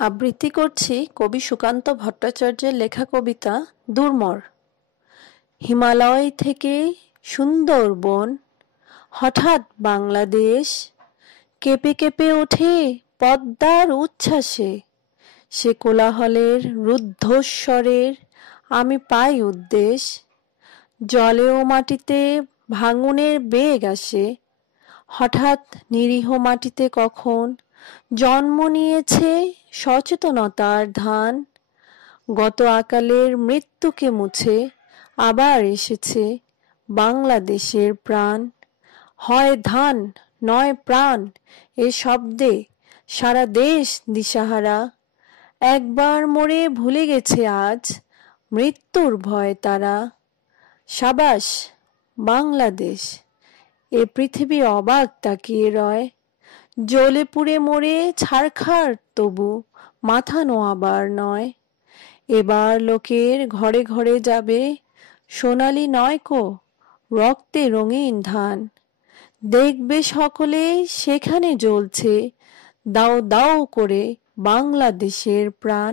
আবৃত্তি করছি কবি সুকান্ত ভট্টাচার্যের লেখা কবিতা দুর্মর। হিমালয় থেকে সুন্দর বন, হঠাৎ বাংলাদেশ কেঁপে কেঁপে ওঠে পদ্মার উচ্ছ্বাসে। সে কোলাহলের রুদ্ধস্বরের আমি পাই উদ্দেশ। জলে ও মাটিতে ভাঙনের বেগ আসে, হঠাৎ নিরীহ মাটিতে কখন জন্ম নিয়েছে সচেতনতার ধান। গত আকালের মৃত্যুকে মুছে আবার এসেছে বাংলাদেশের প্রাণ। হয় ধান নয় প্রাণ, এ শব্দে সারা দেশ দিশাহারা। একবার মরে ভুলে গেছে আজ মৃত্যুর ভয় তারা। সাবাস বাংলাদেশ, এ পৃথিবী অবাক তাকিয়ে রয়। জ্বলে পুড়ে মরে ছারখার তবু মাথা নোয়াবার নয়। এবার লোকের ঘরে ঘরে যাবে সোনালি নয়কো রক্তে রঙিন ধান। দেখবে সকলে সেখানে জ্বলছে দাও দাও করে বাংলাদেশের প্রাণ।